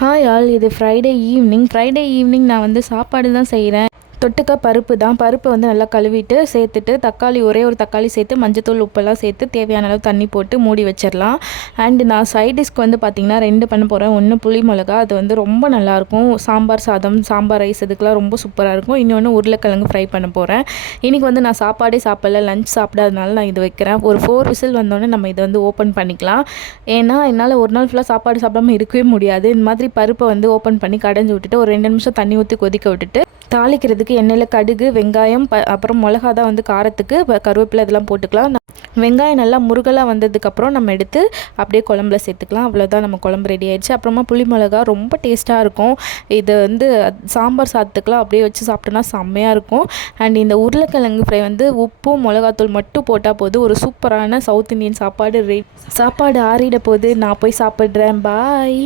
Hi all, இது Friday evening நான் வந்து சாப்பாடு தான் செய்கிறேன். தொட்டுக்க பருப்பு தான். பருப்பை வந்து நல்லா கழுவிட்டு சேர்த்துட்டு ஒரே ஒரு தக்காளி சேர்த்து மஞ்சத்தூள் உப்பெல்லாம் சேர்த்து தேவையான அளவு தண்ணி போட்டு மூடி வச்சிடலாம். அண்டு நான் சைட் டிஷ்க்கு வந்து பார்த்திங்கன்னா 2 பண்ண போகிறேன். ஒன்று புளி மிளகா, அது வந்து ரொம்ப நல்லாயிருக்கும். சாம்பார் சாதம், சாம்பார் ரைஸ் இதுக்கெலாம் ரொம்ப சூப்பராக இருக்கும். இன்னொன்று உருளைக்கிழங்கு ஃப்ரை பண்ண போகிறேன். இன்றைக்கி வந்து நான் சாப்பாடே சாப்பிடல, லஞ்ச் சாப்பிடாதனால நான் இது வைக்கிறேன். ஒரு 4 விசில் வந்தோடனே நம்ம இதை வந்து ஓப்பன் பண்ணிக்கலாம். ஏன்னா என்னால் ஒரு நாள் ஃபுல்லாக சாப்பாடு சாப்பிடாமல் இருக்கவே முடியாது. இந்த மாதிரி பருப்பை வந்து ஓப்பன் பண்ணி கடைஞ்சி விட்டுட்டு ஒரு 2 நிமிஷம் தண்ணி ஊற்றி கொதிக்க விட்டுட்டு தாளிக்கிறதுக்கு எண்ணெயில் கடுகு, வெங்காயம், அப்புறம் மிளகா தான் வந்து காரத்துக்கு, கருவேப்பிலை இதெல்லாம் போட்டுக்கலாம். வெங்காயம் நல்லா முருகலாக வந்ததுக்கப்புறம் நம்ம எடுத்து அப்படியே குழம்புல சேர்த்துக்கலாம். அவ்வளோதான், நம்ம குழம்பு ரெடி ஆயிடுச்சு. அப்புறமா புளி மிளகா ரொம்ப டேஸ்ட்டாக இருக்கும். இது வந்து சாம்பார் சாதத்துக்கெலாம் அப்படியே வச்சு சாப்பிட்டோன்னா செம்மையாக இருக்கும். அண்ட் இந்த உருளைக்கிழங்கு ஃப்ரை வந்து உப்பும் மிளகாத்தூள் மட்டும் போட்டால் போதும், ஒரு சூப்பரான சவுத் இந்தியன் சாப்பாடு ஆறிட போது. நான் போய் சாப்பிட்றேன். பாய்.